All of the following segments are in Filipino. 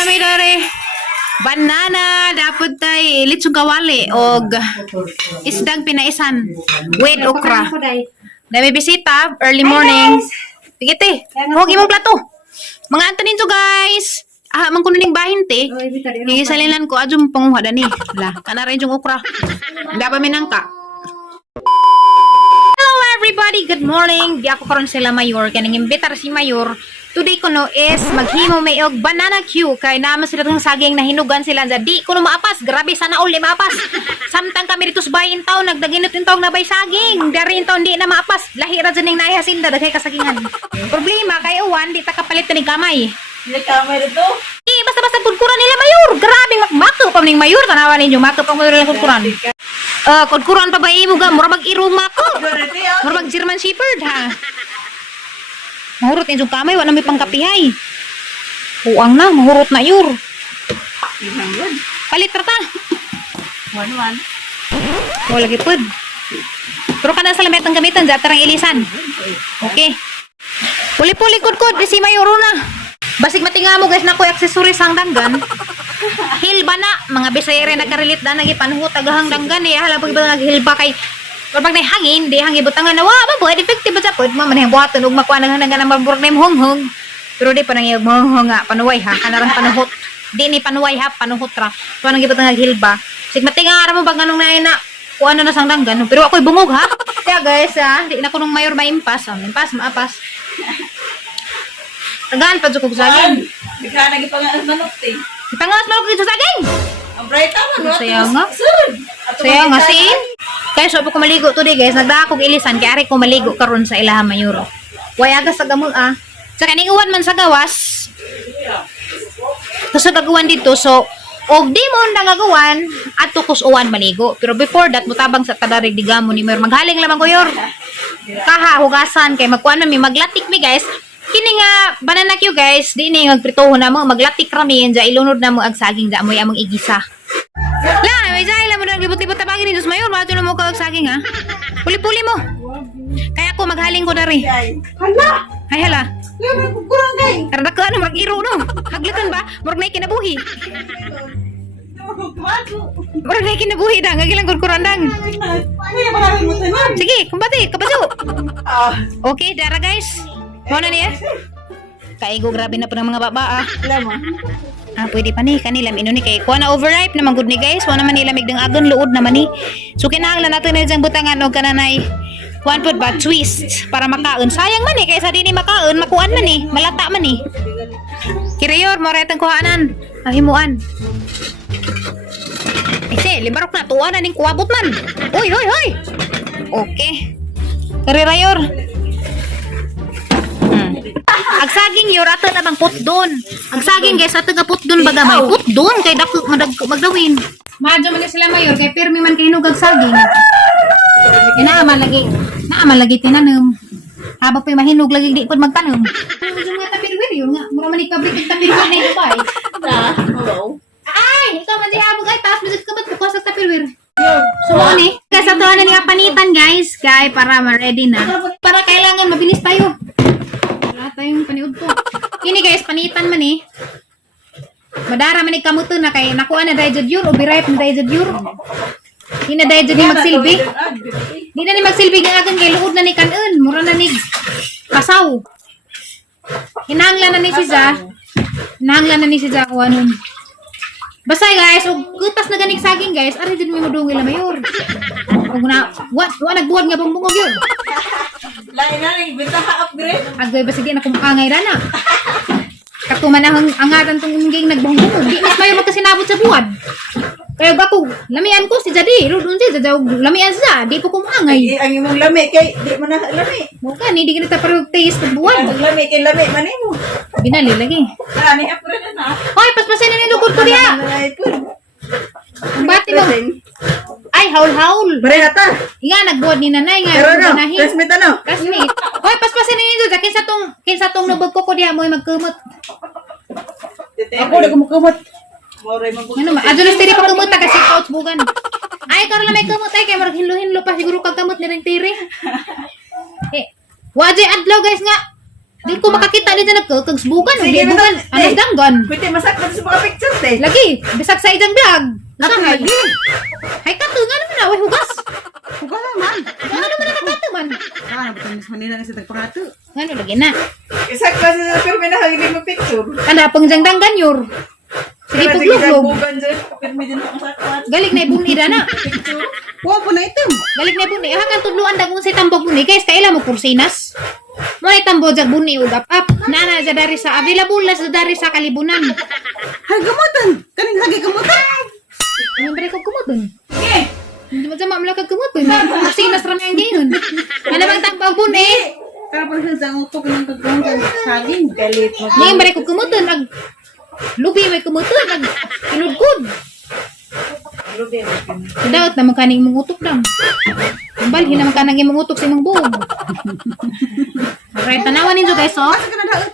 kami dari banana, dapat tayo litsong kawali og isdang pinaisan with okra. Dami bisita, early morning. Tigiti, huwag imong plato. Mga antonin to guys. Mangkununing bahin te. Igisalinan ko adjum panguha dani. Lah, kana rin yung okra. Dapat minangka. Hello everybody, good morning. Di ako karon sila Mayor, kaning imbitar si Mayor. Today ko no is maghimo may og banana queue kay naman sila ng saging na hinugan sila di ko no maapas. Grabe sana all di maapas. Samtang kami dito sa bayin taw nagdaginot in taw na bay saging. Dari in taw di na maapas. Lahi ra ning naihasinda daghay kasagingan. Problema kay uwan di ta kapalit ni kamay. Hindi kamay dito. Basta-basta kudkuran nila Mayor. Grabe makmako pa ning Mayor tanawan ninyo makap ang Mayor lang kudkuran. Kudkuran pa ba imo ga mura mag-iruma ko. Mura mag German Shepherd ha. Mahurot yung kamay, wala may pangkapihay. Huwang na, mahurot na yur. Palit rata. One. Wala gipod. Pero kada sa lamet ang gamitan, datarang ilisan. Okay. Puli-puli kod-kod, di si Mayuro na. Basig matinga mo guys na ko accessories ang danggan. Hilba na, mga bisayere nagkarelit na nagipanhut agahang danggan eh. Halapag ba naghilba kay kapag na hangin, di hangin butangan na wa mabuhay effective ba sa pod mo manay buhaton ug makuha nang nga maburg na honghong. Pero di pa nang honghong nga panuway ha, kanaran panuhot. Di ni panuway ha, panuhot ra. Kuha nang gibutang naghilba. Sig matinga ra mo bag anong naay na kuha na sang danggan. Pero ako'y bungog ha. Kaya guys, di na ko nung Mayor maimpas, impas maapas. Tagaan pa jud saging. Bigla nagipangalas manok te. Ipangalas manok dito saging. Ang bright man, Saya nga. Saya nga sin. Kaya so ko maligo today guys, nagdako og ilisan kay ari ko maligo karon sa ilaha Mayuro. Way aga sa gamol Sa kaning uwan man sa gawas. Sa gagawan dito so og di mo nangagawan adto kus uwan maligo. Pero before that mutabang sa tadarig digamo ni Mayor maghaling lamang ko yor. Kaha hugasan kay magkuan mi maglatik mi guys. Kini nga banana queue guys, di ni magpritoho na mo maglatik rami enja ilunod na mo ag saging da mo among igisa. La, may jahil mo nang libot-libot tabagin ni Diyos Mayor, mato na mo ka ag saging ha. Puli-puli mo. Kaya ako maghaling ko dari. Hala. Ay hala. Kurang kay. Karada ka ano mag-iro no. Hagliton ba? Murag na kinabuhi. Murag na kinabuhi da, ngagilang kurkuran dang. Sige, kumbati, kabaso. Okay, dara guys. Mo na niya? Kaigo grabe na po ng mga baba Alam mo. Pwede pa ni kanila ino ni kay kuha na overripe naman good ni guys. Kuha naman nila migdang agon luod naman ni. So kinahanglan natin na diyang butangan og kananay kuan pud ba twist para makaon. Sayang man ni kaysa di ni makaon, makuan man ni, malata man ni. Kirayor mo retang kuhanan. Himuan. Ise, libarok na tuwa na ning kuwabot man. Hoy. Okay. Karirayor. Ang saging yor ato na bang putdon. Ang saging guys ato nga putdon baga may putdon kay dako magdawin. Madyo man sila Mayor kay pirmi man kay hinugag saging. Naaman lagi tinanom. Haba pa mahinog lagi di pud magtanom. Medyo nga tapirwir yun nga. Mura man ikabrik tapirwir na ito bay. Hello. Ay, ikaw man di habog ay taas bisig ka ba sa tapirwir. So ni, guys ato na nga panitan guys, kay para ma-ready na. Para kailangan mabilis tayo. Tayong paniud ko. Kini guys, panitan man eh. Madara man kamuto na kay nakuha na dahil jud yur o biripe na dahil jud yur. Di na dahil jud ni magsilbi. Di na ni magsilbi gagan kay luod na ni kanon. Mura na ni kasaw. Hinanglan na ni siya kuha nun. Basta guys, og kutas na ganing saging guys, ari din mi modungil na Mayor. Og na, wa nagbuhat nga bungog yun. Lain na ning bentaha upgrade. Agay ba sige na kumangay ra na. Katuman ang angatan tong umiging nagbungog. Di mas Mayor magkasinabot sa buwan. Kaya ba ko, lamian ko si Jadi. Rudon si Jadi, lamian siya. Di po kumangay. Ang imong lami kay di man na lami. Bukan, hindi kita parang taste ng buwan. Ang lami kay lami man imo. Binali lagi. Ani upgrade na. Hoy, paspasin na ni lugod ko diya. Ang bati mo. Ay, haul-haul. Bare ata. Nga, nagbuhat ni nanay nga. Pero no, classmate ano? Classmate. Hoy, paspasin na nito. Kinsa tong nubog ko diya mo magkumot. Ako na kumukumot. Moray man. Ano ma? Adto na stiri pa kumot kasi couch bugan. Ay, karon na may kumot ay kay marag hinlo-hinlo pa siguro kag kamot ni ring tiri. Wajay adlaw guys nga. Di ko makakita dito nagkagsbugan. Sige, Di bukan. bitaw. Anas danggan. Pwede masaktan sa mga pictures eh. Lagi. Bisag sa ijang vlog. Sahay. Lagi. Hay kato nga naman na. Way hugas. Huwag naman. Nga naman na nakato man. Ah, bukan mas Manila na sa tagpangato. Nga lagi na. Isakta sa pero may nakagili mo picture. Kana pang jangdang ganyor. Sige Kaya pugluglog. bukan dyan. Pero may dyan masaktan. Galing na ibuni na. Picture. Wow, po na item. Galing na ibuni. Hakan tudluan dagong si tambog buni. Guys, kaila mo kursinas. Mo ay tambog jag buni ugap up. Nana ja dari sa available las dari sa kalibunan. Hay gamutan. Kaning hagi gamutan. Ang bari ko kumutun. Okay. Hindi mo sama malakag kumutun. Kursinas rami ang gayon. Ano bang tambog buni? Pero pa siya sa utok ng kagawang saging. Galit mo. Ngayon bari ko kumutun. Lubi may kumutun. Inudkod. Daot naman kaning mong utok lang. Balhin naman ka nang imong utok sa imong buhog. Okay, tanawan ninyo guys, oh. Asa ka na daot?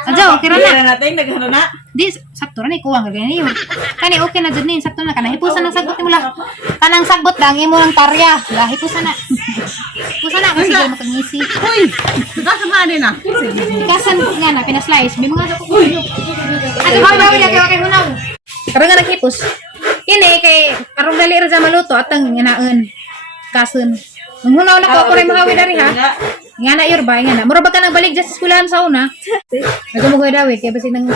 Adjo, okay ra na. Kira natin, naghano na. Di, sakto ra ni kuwang ka ganyan yun. Kani, okay na dyan ni. Sakto na ka na. Hipusan ang sagot ni mo lang. Kanang sagot lang, imo ng tarya. La, hipusan na. Hipusan na, kasi dyan makangisi. Uy! Nasa ba din ah? Ikasan nga na, pinaslice. May mga sa kukulo. Adjo, hawi lagi, okay, hunaw. Karang nga naghipos. Kini, kay karong dali ra sa maluto at ang nganaon. Kasun. Nung hunaw na ko, ako rin mahawi dari ha. Nga na yun ba? Nga na. Mura ba ka nang balik dyan sa eskwelahan sa una? Nagumugoy dawit. Kaya basi nang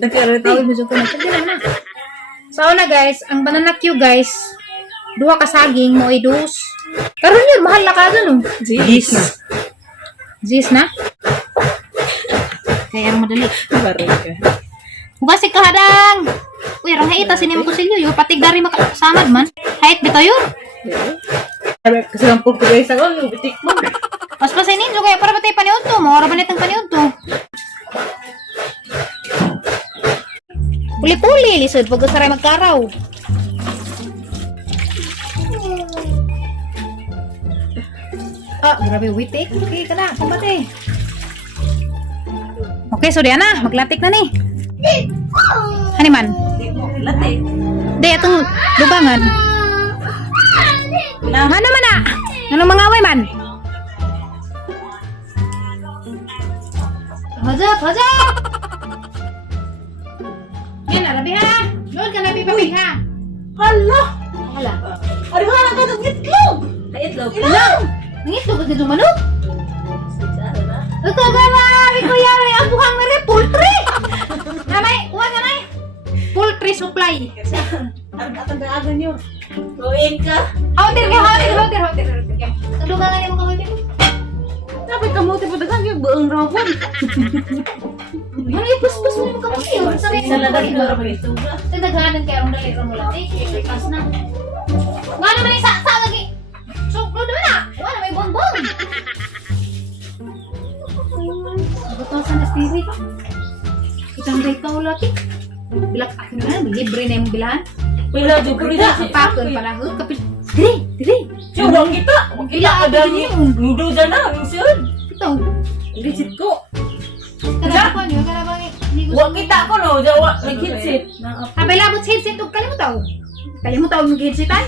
Nagkarati. tawid mo dyan ko na. Sige na na. Sa una guys, ang banana Q guys, duha ka saging mo ay dos. Karon yun, mahal na ka dun oh. Jeez. Jis na? Kaya ang madali. Baril ka. Hugasik ka hadang! Uy, rang haita sinim ko silyo. Yung patig dari makasamad man. Hait bitaw yun. Kasi lang po ko guys ako, bitik mo. Mas pasin ninyo kaya para batay paniod to. Mawara ba nitang paniod to? Puli-puli, lisod. Pag usaray magkaraw. Ah, grabe, witik. Okay ka na, kumbate. Okay, so Diana, maglatik na ni. Hani man? Latik. Di, itong lubangan. Nga naman na. Anong mga away man? Hajap, hajap! Yan na, labi ha. Doon ka labi papi ha. Hala! Hala. Ano ka na ka ng itlog? Itlog? Ilang? Nangitlog ka dito manok? Ito ka na! Ikaw yan! Ang buhang na rin! Poultry! Namay! Uwan ka na eh! Poultry supply! Ang katandaan nyo. Ruin ka. Hautir ka! Hautir ka! Ang lugangan yung mga hautir. Dapat kamote po dagang yung buong rapon. Ano yung puspus mo yung kamuti yun? Sabi Sa ladag mo rapon ito. Tadaghanan kaya ang daliri mo lang. Eh, pas na. Nga naman yung saksa lagi. Suklo doon na. Wala, may bonbon. Butang sa nastiri. Itang day ka ulat eh. Bilak akin na, libre na yung bilahan. Pila do ko rin. Pakon pa lang. Kapit. Diri. Chuwang kita. Kita ada ni. Nudo dyan na. Minsan. Ito. Legit ko. Kadakon yun. Karabang Huwag kita ko no. Jawa. Nag-hitsit. Habay labot sa headset. Kalimutaw. Kalimutaw yung headsetan.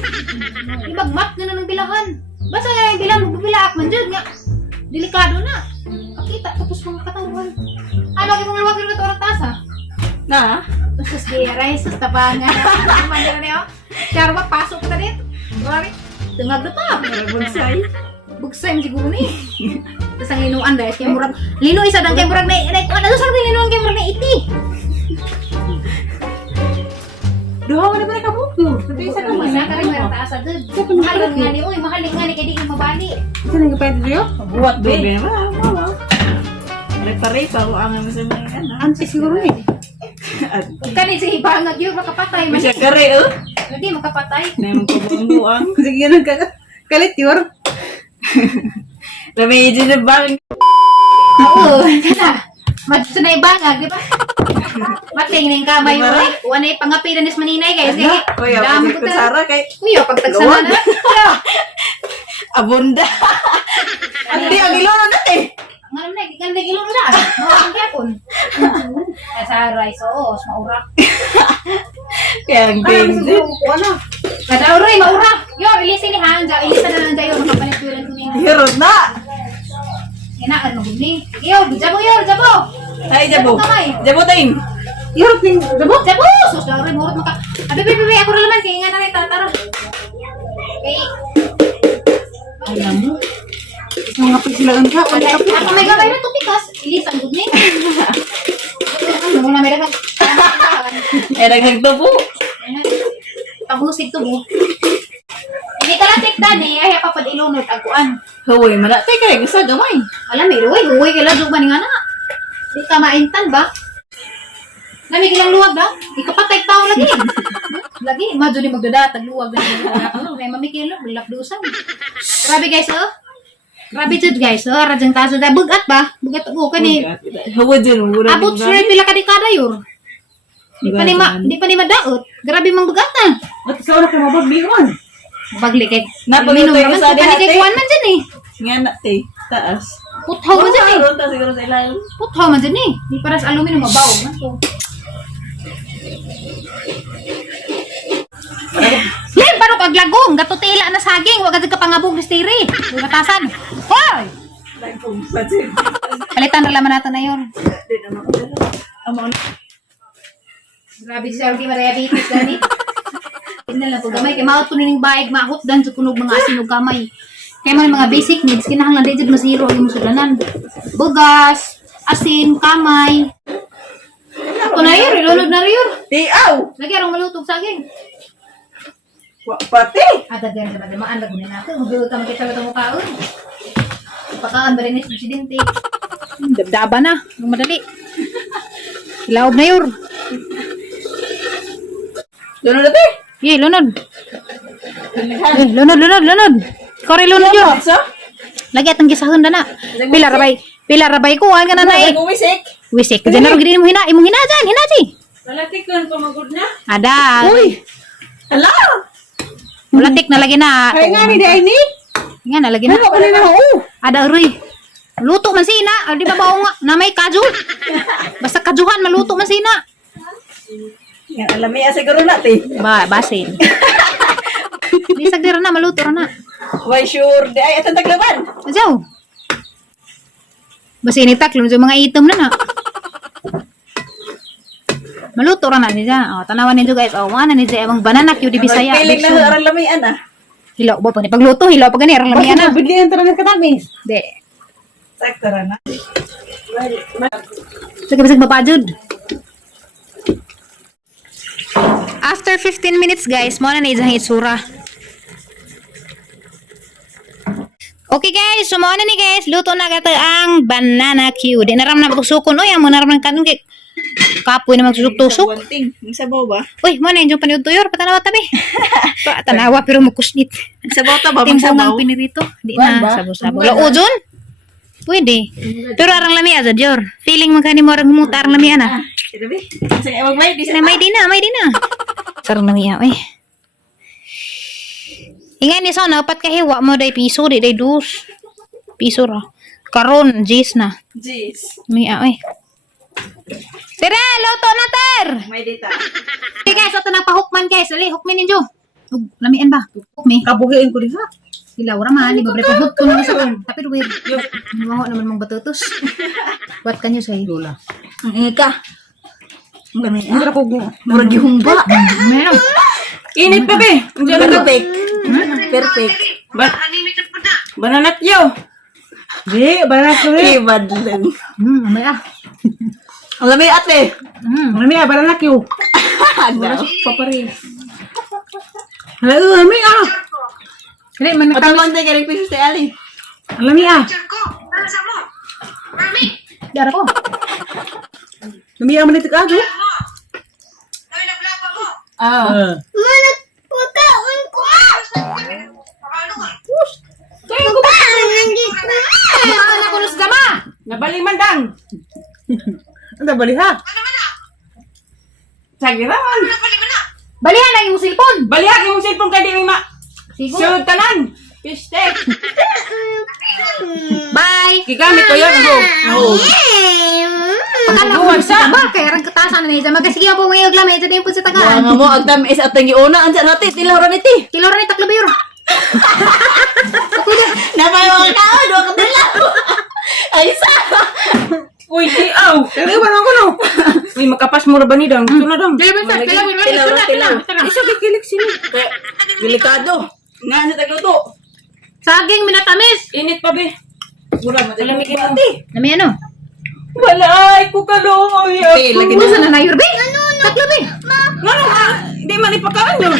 Ibagmat na ng bilahan. Basta nga yung bilahan. Magbibilaak man dyan nga. Delikado na. Kakita. Tapos mga katawan. Ano yung mga luwag yung ito oras tasa? Na? Tapos giray. Sus tapangan. Manila niyo. Karma pasok ka din. Grabe. Tungag na pa. Bugsay. Bugsay siguro ni. Tapos ang linuan dahil kaya murag. Lino isa dang kaya murag na. Ano sa mga linuan kaya murag na iti? Duha mo na ba nakabuko? Sabi isa ka Isa ka rin meron taas agad. Mahal nga ni. Uy, mahal nga ni. Kaya di ka mabali. Isa na kapay dito? Buwat ba? Repare-pa ko ang naman sa mga yan. Ansi siguro eh. Kani si ibangag yun. Makapatay. Masya kare oh. Hindi makapatay. Na yung magkabuang-buang. Sige yan kalit yun. Ramedyo na bang. Oo. Kana. Madto na ibangag. Di ba? Matingning ka. May wanay pangapilan is maninay. Kaya sige. Kuya, Dami pagkat ko ko Sara kay. Kuya, pagtagsana na. Abunda. Andi, ang ilono na eh. Ang alam na, hindi ka nagilong na. Mawang kapon. Sa rice sauce, maurak. Kaya ang danger. Kada oray, maurak. Yo, ilisin ni Hanja. Ilisan na lang dyan. Makapalit ko lang kuning. Hirot na. Inaan mo gini. Iyo, jabo yo, jabo. Ay, jabo. Kamay. Jabo time. Yorot ning dabo. Jabo, sus dawre murot maka. Abi bibi ako ra laman kay nga na tataro. Kay Alam mo. Mga pisilaan ka. Wala ka po. ako may gamay na tupikas. Ilisan gud ni. Ano na may dagan. Eh, naghagdo po. Pagusig to mo. Hindi ka lang tikdan eh. Ay, kapag ilunod ang kuan. Huwag, manatay ka rin. Gusto, gamay. Alam, may huwag ka lang duman nga na. Di ka maintan ba? Lamig lang luwag na. Ikapatay tao lagi. Lagi, madyo ni magdadatag luwag na. May mamikilo, bulakdusan. Grabe guys, oh. Grabe jud guys, oh. Rajang taso da. Bugat ba? Bugat ako ka ni. Huwag dyan. Abot sure pila ka di kada yun. Di pa ni madaot. Grabe mang bugat na. At sa oras ka mabaglingon. Bagli kay. Napagluto Minum yung naman sa ko kani kay dihati. kuan man dyan eh. Nga na, te. Taas. Puthaw man dyan eh. Ron, ta siguro sa ilalim. Puthaw man dyan eh. Di para sa aluminum mabaw na to. Yan, paano paglagong? Gatutila na saging. Huwag ka pangabog ni stiri. Huwag matasan. Hoy! Palitan na laman natin na yun. Grabe si Sardi Mariabitis gani. Tingnan lang po gamay. Kaya maot po nining baig, mahot dan sa kunog mga asin o kamay. Kaya mga basic needs, kinahanglan din dyan masiro ang musulanan. Bugas, asin, kamay. Ito na yun, ilunod na rin yun. Tiaw! Lagi arong malutog saging. Pati! Adagan sa madamaan, lagunin natin. Magulot naman kita sa mukhaon. Pakaan ba rin ni Presidente? Dabdaba na, yung madali. Ilaob na yun. Doon na, te! Ye, lunod. Lunod. Kore lunod yun. So? Lagi atang gisahon na. Pila rabay ko, ka na na eh. Nag-uwisik. Wisik, dyan na rin mo hina. Imong hina dyan, hina dyan. Malatik ko pamagod na. Ada. Uy! Hala! Mulatik na lagi na. Kaya nga ni Day ni. Nga na lagi na. Ano ka na ho? Ada uroy. Luto man sina. Di ba ba nga na may kaju? Basta kajuhan, maluto man sina. Yan, alam mo siguro na, te. Basin. Di sagdira na, maluto ra na. Why sure? Di ay, atang taglaban. Ajaw. Basta initak, yung mga itom na na. Maluto ra na niya. O, tanawan ninyo guys. O, mga na niya. Amang banana cue di Bisaya. Piling na harang lamian, ah. Hilaw ba pa ni pagluto? Hilaw pa gani. Arang lamiyan na. Bigyan tara ng katamis. Di. Saktara na. Sige, basag mapajud. After 15 minutes guys, mo na na itsura. Okay guys, so mo na ni guys, luto na gato ang banana cue. Di naram na matusukon. Uy, amo naram ng kanong kay kapoy na magsusuk-tusuk. Bunting. Ang sabaw ba? Uy, mo na yung paniud tuyor, patanawa tabi. Patanawa pero makusnit. Ang sabaw ta ba? Ang Timbangang sabaw? pinirito. Di Wan na, ba? sabo-sabo. Laujon? Pwede. Pero arang lami azad, Jor. Feeling mo kani mo arang humuta arang lami ana. Ito ba? Sige, mag-may. Di May di na. Sarang lami ay. Ingay ni Son, apat kahiwa mo day piso, di day dus. Piso ra. Karon, jis na. Jeez. May ay. Tira, luto na ter! May data. Okay guys, ito na pa-hookman guys. Ali, hookmin ninyo. Lamian ba? Hookmi. Kabuhiin ko din ha. Hilaw ra man, libre pa hook ko na sa kon. Tapi weird. Maho naman mong batutos. What can you say? Lola. Ang ka. Ang hirap ko. Murag gihumba. Meron. Init pa, be. Ang dyan na perfect. Perfect. Bananat yo. Di, barat ko rin. Ibadlan. Amay ah. Ang lamay ate. Marami ah, barat ko. Ano? Papari. Hala, marami ah. Kaya man At ang manda ka rin piso sa ali. Alami ah. Dara ko. Lami ah, manitik ah. Ah. Ano ko sa dama? Nabaling mandang. Ano bali ha? Sige naman. Balihan na yung cellphone. Balihan yung cellphone kay di ma. Siguro. Sunod tanan. Pistek. Bye. Gigamit ko yun. Oo. Pagkala ko sa ba? Kaya rin katasan na niya. Magasige ako ngayon lamay. Ito na yung po sa tagaan. Mga mo, ang tamis at ang iuna. Andiyan natin. Tilahuran iti. Kilo rin taklo ba yun? Napay mga tao. Doon ka tila. Ay, sa! Uy, di aw. Kaliwan ako no. Uy, makapas mo ra ba ni dang? Ito na dang. Tilaw. Isa kikilik sila. Delikado. Nga na tagluto. Saging minatamis. Init pa be. Mura, madalang Lamig ba? ito. Nami ano? Walay ko kaloy. Okay, lagi Usa na na yur be? Tatlo be. Nga nga, di man ipakaan nyo.